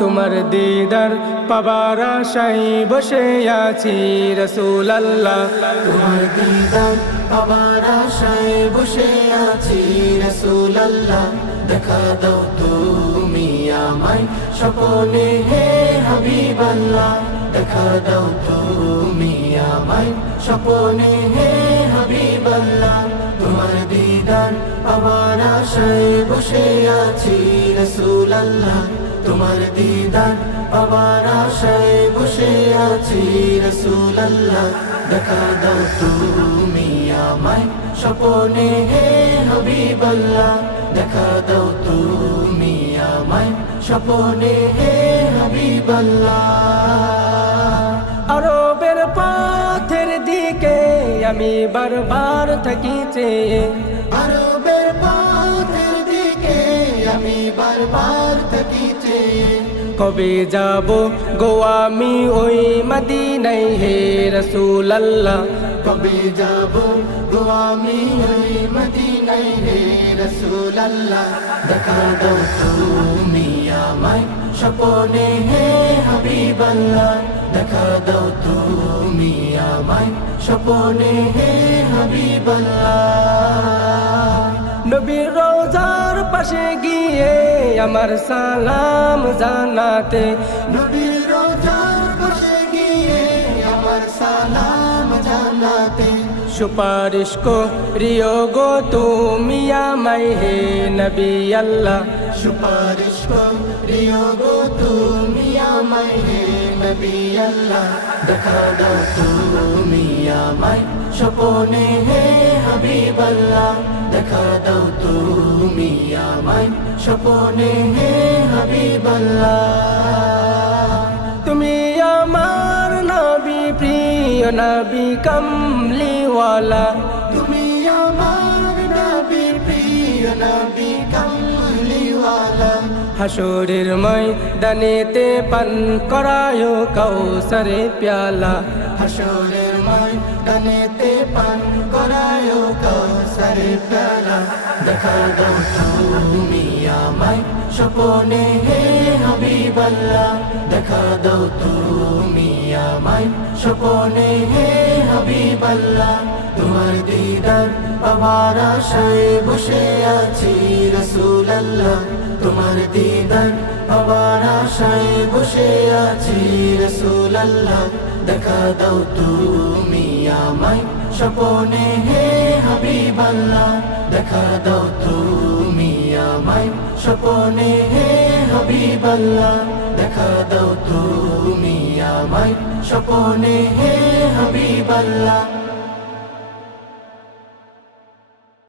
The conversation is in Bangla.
তোমার দিদার পাবার আশাই বসে আছি রসুল আল্লাহ তোমার দিদার পাবার আশায় বসে আছি রসুল আল্লাহ দেখা দাও তুমি আমায়, স্বপনে হে হাবিব আল্লাহ দেখা দাও তুমি আমায়, স্বপনে হে হাবিব আল্লাহ তোমার দিদার পাবার আশায় বসে আছি রসুল আল্লাহ তোমার দিদার পাবার আশায় বসে আছি রসুল আল্লাহ দেখা দাও তুমি আমায়, স্বপনে হে হাবিব আল্লাহ দেখা দাও তুমি আমায়, স্বপনে হে হাবিব আল্লাহ আরবের পথের দিকে আমি বারবার থাকিছে আরবের পথের আমি বারবার থাকিছে কবে যাব গো আমি ওই মদিনাই হে রসুল আল্লাহ কবে যাব গো আমি ওই মদিনাই হে রসুল আল্লাহ দেখা দাও তুমি আমায় স্বপনে হে হাবিব আল্লাহ দেখা দাও তুমি আমায় স্বপনে হে হাবিব আল্লাহ নবীর পাশে গিয়ে আমার সালাম জানাতে। নবীর বসে গিয়ে আমার সালাম জানাতে। সুপারিশ করিও গো তুমি আমায় হে নবী আল্লাহ। সুপারিশ করিও গো তুমি আমায় হে নবী আল্লাহ। দেখা দাও তুমি। আমায় স্বপনে হে হাবিব দেখা দাও তুমি আমায়, স্বপনে হে হাবিব আল্লাহ তুমি আমার নবী, প্রিয় নবী, কমলিওয়ালা। তুমি আমার হাসুরের ময়দানেতে পান করায় কৌসরে প্যালা। হাসরের ময়দানেতে পান করায় কৌসরে প্যালা। দেখা দাও তুমি আমায়, স্বপনে হে হাবিব আল্লাহ দেখা দাও তুমি আমায়, স্বপনে হে হাবিব আল্লাহ তোমার দিদার পাবার আশায় বসে আছি রসুল আল্লাহ তোমার দিদার পাবার আশায় বসে আছি রসুল দেখা দাও তুমি আমায়, স্বপনে হে হাবিব আল্লাহ দেখা দাও তুমি আমায়, স্বপনে হে হাবিব আল্লাহ দেখা দাও তুমি আমায়, স্বপনে হে হাবিব আল্লাহ